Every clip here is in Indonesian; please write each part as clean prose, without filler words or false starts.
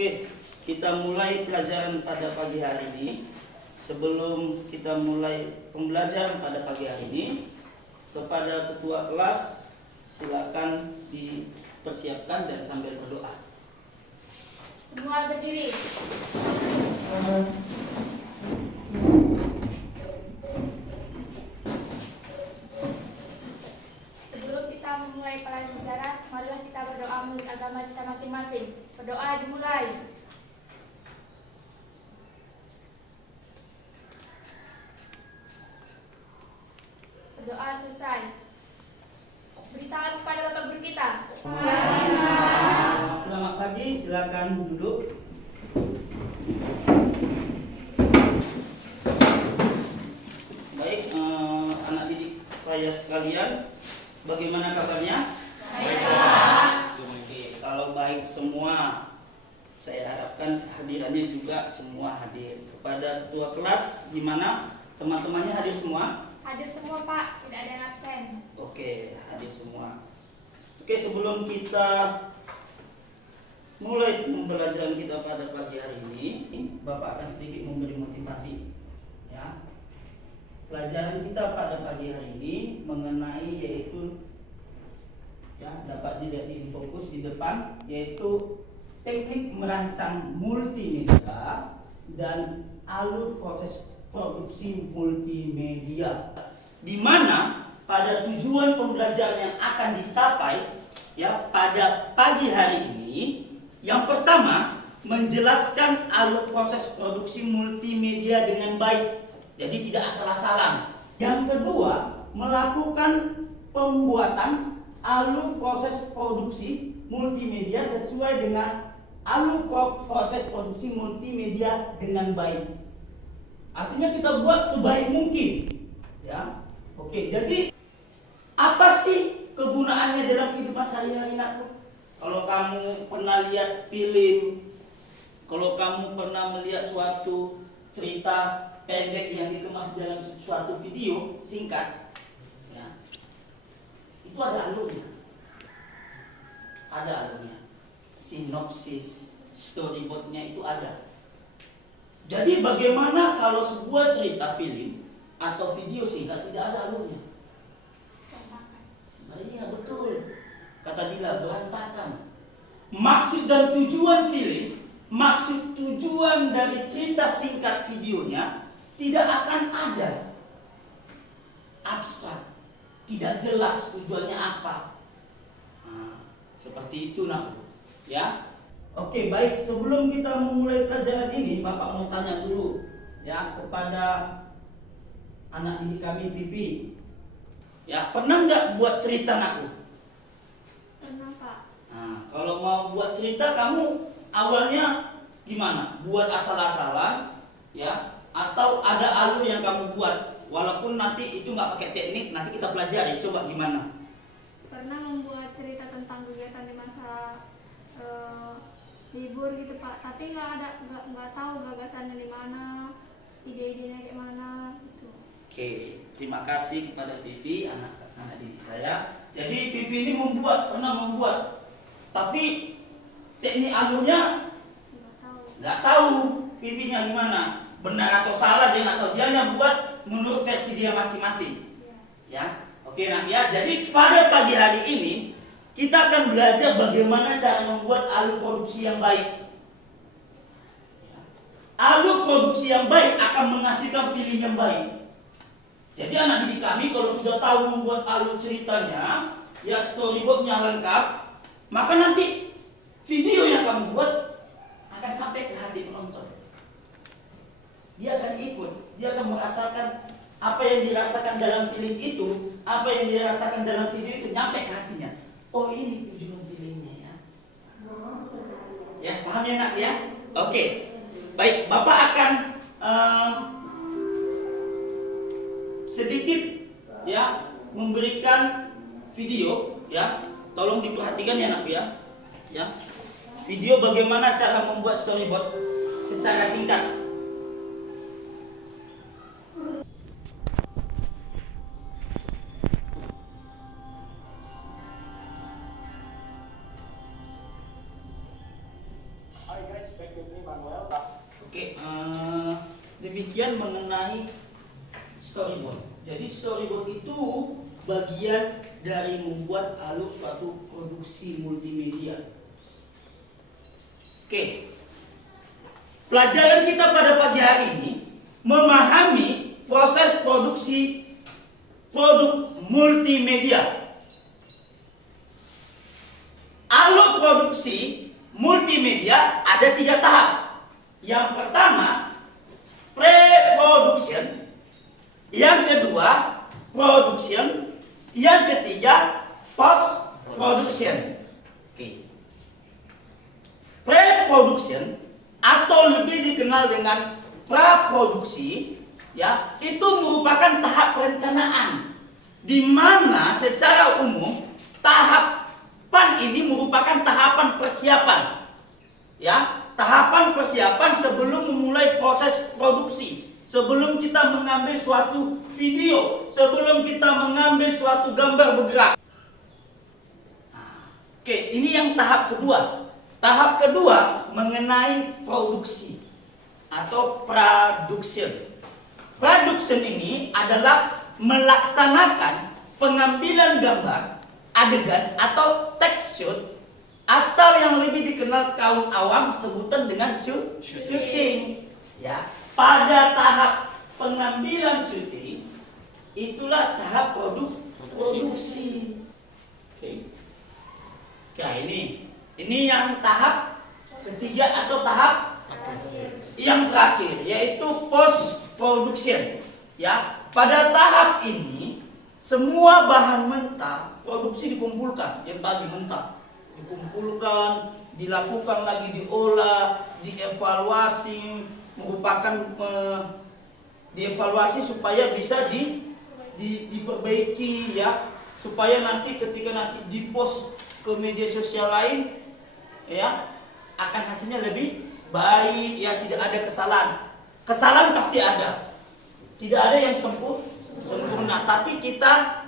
Oke, kita mulai pelajaran pada pagi hari ini. Sebelum kita mulai pembelajaran pada pagi hari ini, kepada ketua kelas silakan dipersiapkan dan sambil berdoa. Semua berdiri. Sebelum kita memulai pelajaran, marilah kita berdoa menurut agama kita masing-masing. Berdoa dimulai. Berdoa selesai. Beri salam kepada Bapak Guru kita. Selamat pagi, silakan duduk. Baik, anak didik saya sekalian, bagaimana kabarnya? Oke, kalau baik semua, saya harapkan kehadirannya juga semua hadir. Kepada ketua kelas, gimana? Teman-temannya hadir semua? Hadir semua Pak, tidak ada yang absen. Oke, hadir semua. Oke, sebelum kita mulai pembelajaran kita pada pagi hari ini, Bapak akan sedikit memberi motivasi. Ya, pelajaran kita pada pagi hari ini mengenai yaitu, ya, dapat dilihat di fokus di depan, yaitu teknik merancang multimedia dan alur proses produksi multimedia, di mana pada tujuan pembelajaran yang akan dicapai ya pada pagi hari ini, yang pertama menjelaskan alur proses produksi multimedia dengan baik, jadi tidak asal-asalan. Yang kedua, melakukan pembuatan alur proses produksi multimedia sesuai dengan alur proses produksi multimedia dengan baik. Artinya kita buat sebaik mungkin, ya. Oke, jadi apa sih kegunaannya dalam kehidupan sehari-hari, Nak? Kalau kamu pernah lihat film, kalau kamu pernah melihat suatu cerita pendek yang dikemas dalam suatu video singkat, ya, itu ada alurnya, sinopsis, storyboardnya itu ada. Jadi bagaimana kalau sebuah cerita film atau video singkat tidak ada alurnya? Iya betul, kata Dila, berantakan. Maksud dan tujuan film, maksud tujuan dari cerita singkat videonya tidak akan ada, abstrak, tidak jelas tujuannya apa. Nah, seperti itu, Nak, ya. Oke, baik, sebelum kita memulai pelajaran ini, Bapak mau tanya dulu ya kepada anak didik kami, Vivi. Ya, pernah nggak buat cerita, Nakku? Pernah Pak. Nah, kalau mau buat cerita kamu awalnya gimana? Buat asal-asalan ya, atau ada alur yang kamu buat? Walaupun nanti itu nggak pakai teknik, nanti kita pelajari. Coba gimana? Pernah membuat cerita tentang kegiatan di masa libur gitu Pak, tapi nggak tahu gagasannya di mana, ide-idenya kayak mana gitu. Oke, terima kasih kepada Vivi, anak didik saya. Jadi Vivi ini pernah membuat, tapi teknik alurnya nggak tahu Vivinya gimana, benar atau salah dia nggak tahu. Dia hanya buat menurut versi dia masing-masing. Ya, oke, nah ya. Jadi pada pagi hari ini kita akan belajar bagaimana cara membuat alur produksi yang baik. Alur produksi yang baik akan menghasilkan film yang baik. Jadi anak didik kami kalau sudah tahu membuat alur ceritanya, ya storyboardnya lengkap, maka nanti video yang kamu buat akan sampai ke hati penonton. Dia akan ikut, dia akan merasakan apa yang dirasakan dalam film itu, apa yang dirasakan dalam video itu nyampe ke hatinya. Oh, ini tujuan filmnya ya. Ya, paham ya, Nak ya? Oke. Baik, Bapak akan sedikit ya memberikan video ya. Tolong diperhatikan ya, Nak ya. Ya. Video bagaimana cara membuat storyboard secara singkat. Hai guys, Oke, demikian mengenai storyboard. Jadi storyboard itu bagian dari membuat alur suatu produksi multimedia. Oke, pelajaran kita pada pagi hari ini memahami proses produksi produk multimedia. Alur produksi multimedia ada 3 tahap. Yang pertama, pre-production. Yang kedua, production. Yang ketiga, post-production. Oke. Pre-production atau lebih dikenal dengan praproduksi, ya, itu merupakan tahap perencanaan di mana secara umum tahapan ini merupakan tahapan persiapan, ya, tahapan persiapan sebelum memulai proses produksi, sebelum kita mengambil suatu video, sebelum kita mengambil suatu gambar bergerak. Oke, ini yang tahap kedua. Tahap kedua mengenai produksi atau production. Production ini adalah melaksanakan pengambilan gambar, adegan atau text shoot, atau yang lebih dikenal kaum awam sebutan dengan shooting. Ya, pada tahap pengambilan syuting itulah tahap produksi. Oke. Nah, ini yang tahap ketiga atau tahap yang terakhir, yaitu post production. Ya, pada tahap ini semua bahan mentah produksi dikumpulkan, yang tadi mentah dikumpulkan, dilakukan lagi diolah, dievaluasi, merupakan dievaluasi supaya bisa diperbaiki, ya, supaya nanti ketika nanti dipost ke media sosial lain, ya, akan hasilnya lebih baik, ya, tidak ada kesalahan. Kesalahan pasti ada, tidak ada yang sempurna, tapi kita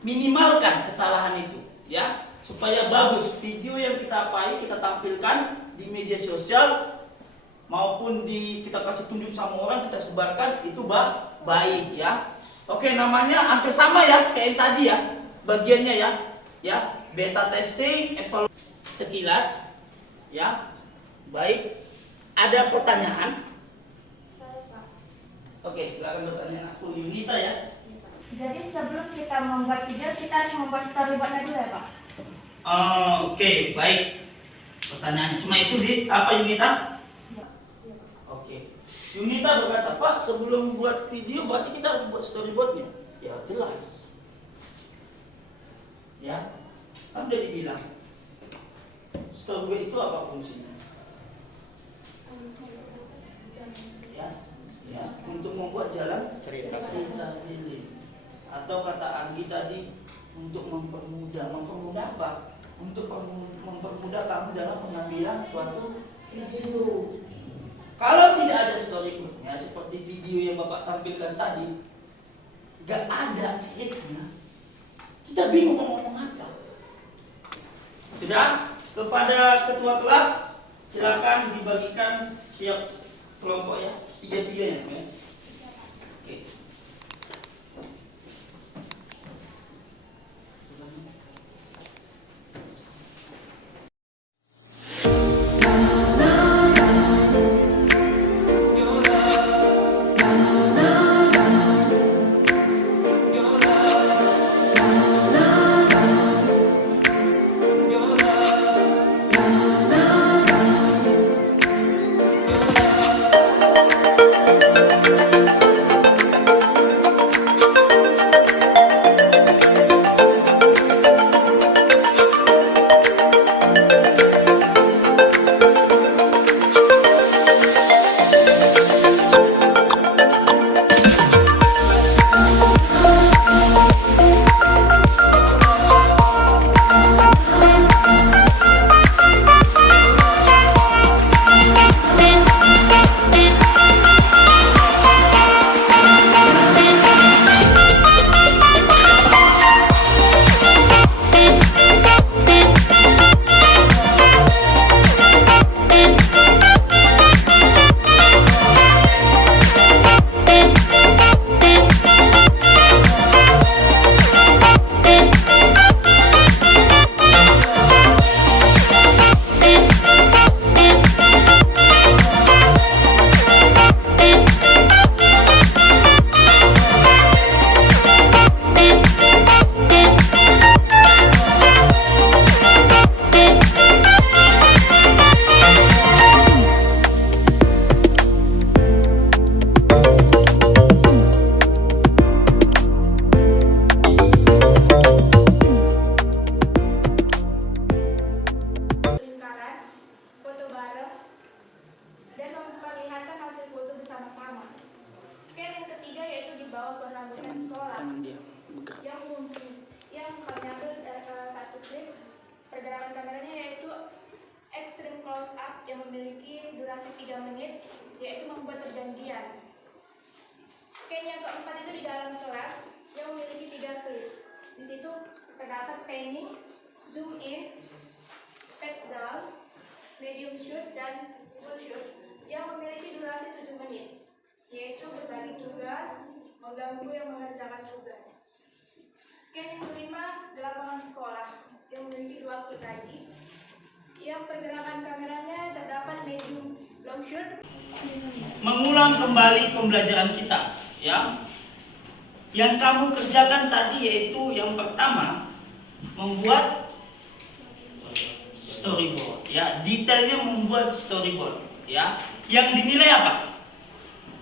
minimalkan kesalahan itu, ya, supaya bagus video yang kita tampilkan di media sosial maupun kita kasih tunjuk sama orang, kita sebarkan, itu baik, ya. Oke, namanya hampir sama ya kayak yang tadi, ya, bagiannya, ya, beta testing, evaluasi sekilas, ya. Baik, ada pertanyaan? Oke, silakan bertanya langsung Yunita, ya. Jadi sebelum kita membuat video, kita harus membuat storyboardnya dulu ya Pak? Oke, baik. Pertanyaannya cuma itu di apa, Yunita? Oke. Yunita berkata, Pak, sebelum buat video berarti kita harus buat storyboardnya. Ya, jelas. Ya, kan udah dibilang. Storyboard itu apa fungsinya? Ya, untuk membuat jalan cerita ini. Atau kata Anggi tadi, untuk mempermudah apa? Untuk mempermudah kamu dalam pengambilan suatu video. Kalau tidak ada storyboardnya seperti video yang Bapak tampilkan tadi, gak ada scriptnya, kita bingung mau ngomong apa. Sudah, kepada ketua kelas silakan dibagikan setiap kelompok, ya, 3-3 ya. Oke. durasi 3 menit, yaitu membuat perjanjian. Scan yang keempat itu di dalam kelas yang memiliki 3 klik. Di situ terdapat panning, zoom in, pad down, medium shoot, dan full shoot yang memiliki durasi 7 menit, yaitu berbagi tugas, mengganggu yang mengerjakan tugas. Scan yang kelima, di lapangan sekolah yang memiliki 2 klik lagi. Yang pergerakan kameranya terdapat medium long shoot. Mengulang kembali pembelajaran kita, ya. Yang kamu kerjakan tadi yaitu yang pertama membuat storyboard, ya. Detailnya membuat storyboard, ya. Yang dinilai apa?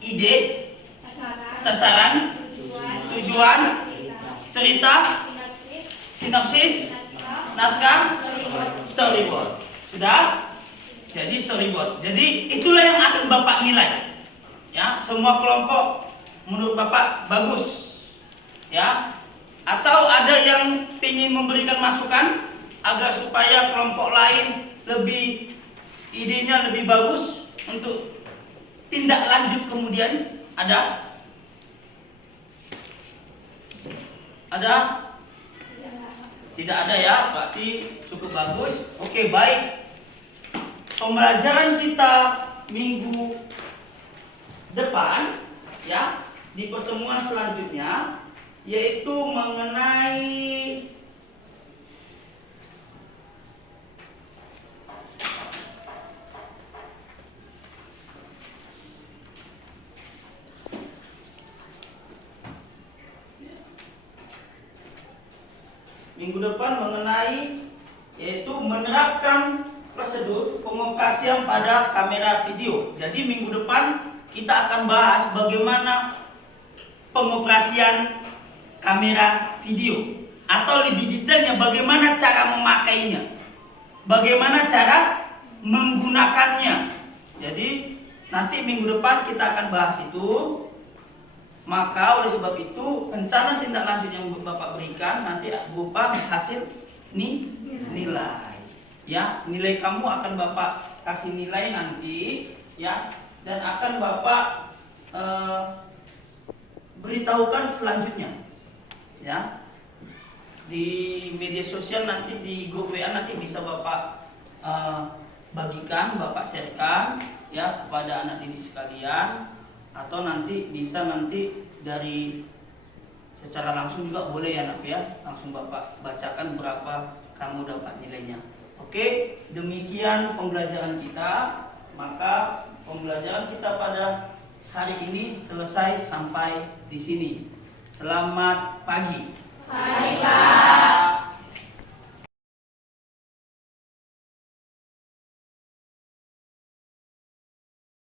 Ide, sasaran, tujuan, cerita, sinopsis, naskah, storyboard. Sudah? Jadi storyboard. Jadi itulah yang akan Bapak nilai. Ya, semua kelompok menurut Bapak bagus. Ya. Atau ada yang ingin memberikan masukan agar supaya kelompok lain lebih idenya lebih bagus untuk tindak lanjut kemudian ada? Ada? Tidak ada ya, berarti cukup bagus. Oke, baik. Pembelajaran kita minggu depan ya, di pertemuan selanjutnya yaitu mengenai yaitu menerapkan prosedur pengoperasian pada kamera video. Jadi minggu depan kita akan bahas bagaimana pengoperasian kamera video, atau lebih detailnya bagaimana cara memakainya, bagaimana cara menggunakannya. Jadi nanti minggu depan kita akan bahas itu. Maka oleh sebab itu rencana tindak lanjut yang Bapak berikan nanti berupa hasil nilai. Ya, nilai kamu akan Bapak kasih nilai nanti, ya, dan akan Bapak beritahukan selanjutnya. Ya. Di media sosial nanti, di grup WA nanti bisa Bapak bagikan, Bapak sharekan ya kepada anak didik sekalian, atau nanti bisa dari secara langsung juga boleh ya Nak ya, langsung Bapak bacakan berapa kamu dapat nilainya. Oke, demikian pembelajaran kita. Maka pembelajaran kita pada hari ini selesai sampai di sini. Selamat pagi. Hai Pak.